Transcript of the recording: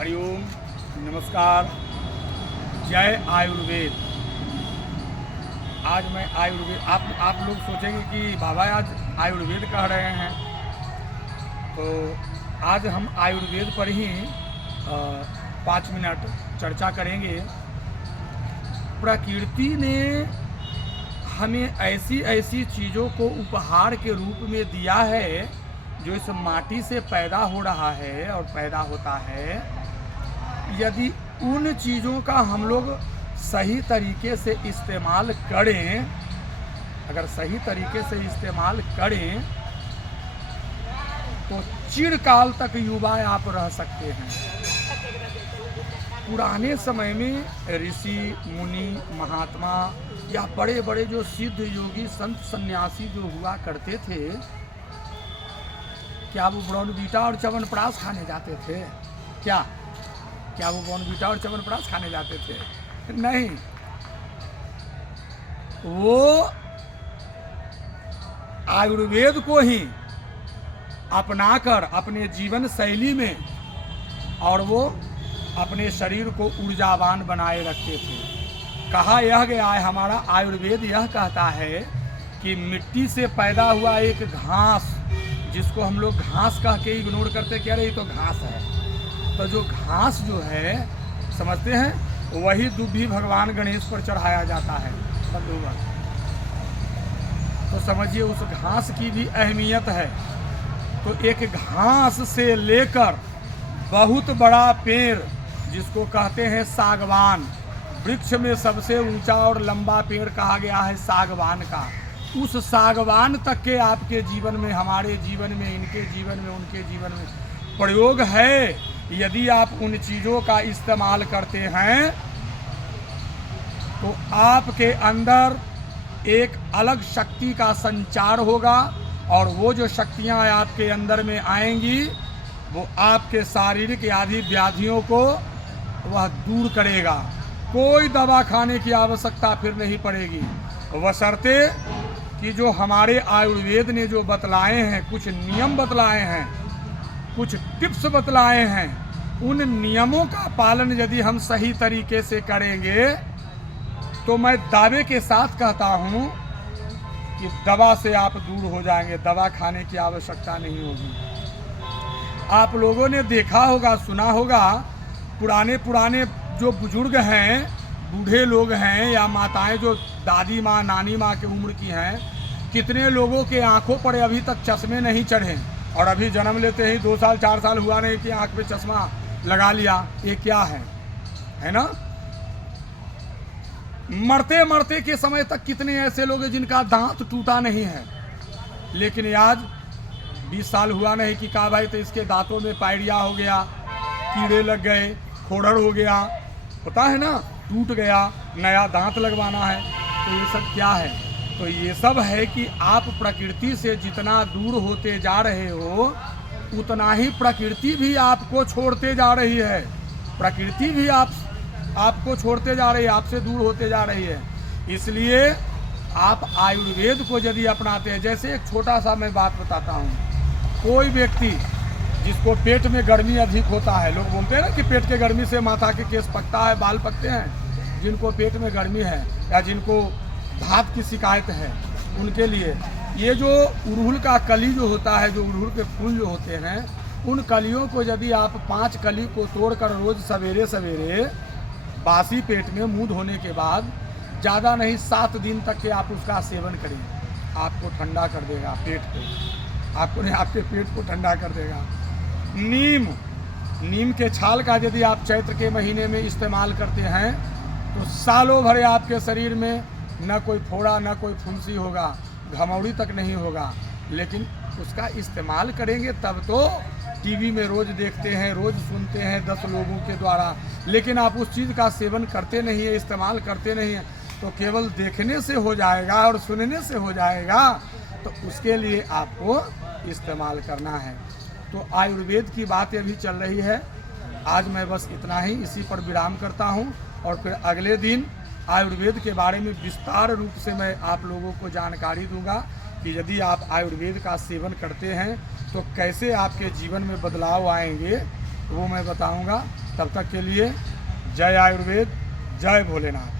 हरिओम, नमस्कार, जय आयुर्वेद। आज मैं आयुर्वेद, आप लोग सोचेंगे कि बाबा आज आयुर्वेद कह रहे हैं, तो आज हम आयुर्वेद पर ही 5 मिनट चर्चा करेंगे। प्रकृति ने हमें ऐसी ऐसी चीज़ों को उपहार के रूप में दिया है जो इस माटी से पैदा हो रहा है और पैदा होता है। यदि उन चीज़ों का हम लोग सही तरीके से इस्तेमाल करें, अगर सही तरीके से इस्तेमाल करें तो चिरकाल तक युवा आप रह सकते हैं। पुराने समय में ऋषि मुनि महात्मा या बड़े बड़े जो सिद्ध योगी संत सन्यासी जो हुआ करते थे, क्या वो बॉर्नवीटा और च्यवनप्राश खाने जाते थे? क्या वो बॉर्नवीटा और च्यवनप्राश खाने जाते थे? नहीं, वो आयुर्वेद को ही अपनाकर अपने जीवन शैली में और वो अपने शरीर को ऊर्जावान बनाए रखते थे। कहा यह गया है, हमारा आयुर्वेद यह कहता है कि मिट्टी से पैदा हुआ एक घास, जिसको हम लोग घास कह के इग्नोर करते, कह रहे तो घास है, तो जो घास जो है समझते हैं, वही दुभी भगवान गणेश पर चढ़ाया जाता है बंधुगण। तो समझिए उस घास की भी अहमियत है। तो एक घास से लेकर बहुत बड़ा पेड़, जिसको कहते हैं सागवान, वृक्ष में सबसे ऊंचा और लंबा पेड़ कहा गया है सागवान का, उस सागवान तक के आपके जीवन में, हमारे जीवन में, इनके जीवन में, उनके जीवन में प्रयोग है। यदि आप उन चीज़ों का इस्तेमाल करते हैं तो आपके अंदर एक अलग शक्ति का संचार होगा और वो जो शक्तियाँ आपके अंदर में आएंगी वो आपके शारीरिक आदि व्याधियों को वह दूर करेगा। कोई दवा खाने की आवश्यकता फिर नहीं पड़ेगी, बशर्ते कि जो हमारे आयुर्वेद ने जो बतलाए हैं, कुछ नियम बतलाए हैं, कुछ टिप्स बतलाए हैं, उन नियमों का पालन यदि हम सही तरीके से करेंगे तो मैं दावे के साथ कहता हूँ कि दवा से आप दूर हो जाएंगे, दवा खाने की आवश्यकता नहीं होगी। आप लोगों ने देखा होगा, सुना होगा, पुराने जो बुजुर्ग हैं, बूढ़े लोग हैं या माताएं जो दादी माँ नानी माँ की उम्र की हैं, कितने लोगों के आंखों पर अभी तक चश्मे नहीं चढ़े और अभी जन्म लेते ही 2 साल 4 साल हुआ नहीं कि आंख पे चश्मा लगा लिया। ये क्या है ना? मरते मरते के समय तक कितने ऐसे लोग हैं जिनका दांत टूटा नहीं है, लेकिन आज 20 साल हुआ नहीं कि कहा भाई तो इसके दांतों में पायरिया हो गया, कीड़े लग गए, खोड़र हो गया, पता है ना, टूट गया, नया दांत लगवाना है। तो ये सब क्या है? तो ये सब है कि आप प्रकृति से जितना दूर होते जा रहे हो उतना ही प्रकृति भी आपको छोड़ते जा रही है। प्रकृति भी आपको छोड़ते जा रही है, आपसे दूर होते जा रही है। इसलिए आप आयुर्वेद को यदि अपनाते हैं, जैसे एक छोटा सा मैं बात बताता हूँ, कोई व्यक्ति जिसको पेट में गर्मी अधिक होता है, लोग बोलते हैं ना कि पेट के गर्मी से माथा के केस पकता है, बाल पकते हैं, जिनको पेट में गर्मी है या जिनको धात की शिकायत है, उनके लिए ये जो उड़हुल का कली जो होता है, जो उड़हुल के फूल जो होते हैं, उन कलियों को यदि आप 5 कली को तोड़कर रोज सवेरे सवेरे बासी पेट में मुंह धोने के बाद ज़्यादा नहीं 7 दिन तक के आप उसका सेवन करें, आपको ठंडा कर देगा पेट को, आपके पेट को ठंडा कर देगा। नीम के छाल का यदि आप चैत्र के महीने में इस्तेमाल करते हैं तो सालों भर आपके शरीर में न कोई फोड़ा न कोई फुंसी होगा, घमौड़ी तक नहीं होगा। लेकिन उसका इस्तेमाल करेंगे तब तो टीवी में रोज़ देखते हैं, रोज़ सुनते हैं 10 लोगों के द्वारा, लेकिन आप उस चीज़ का सेवन करते नहीं है, इस्तेमाल करते नहीं हैं, तो केवल देखने से हो जाएगा और सुनने से हो जाएगा। तो उसके लिए आपको इस्तेमाल करना है। तो आयुर्वेद की बात अभी चल रही है। आज मैं बस इतना ही, इसी पर विराम करता हूँ और फिर अगले दिन आयुर्वेद के बारे में विस्तार रूप से मैं आप लोगों को जानकारी दूंगा कि यदि आप आयुर्वेद का सेवन करते हैं तो कैसे आपके जीवन में बदलाव आएंगे, वो मैं बताऊंगा। तब तक के लिए जय आयुर्वेद, जय भोलेनाथ।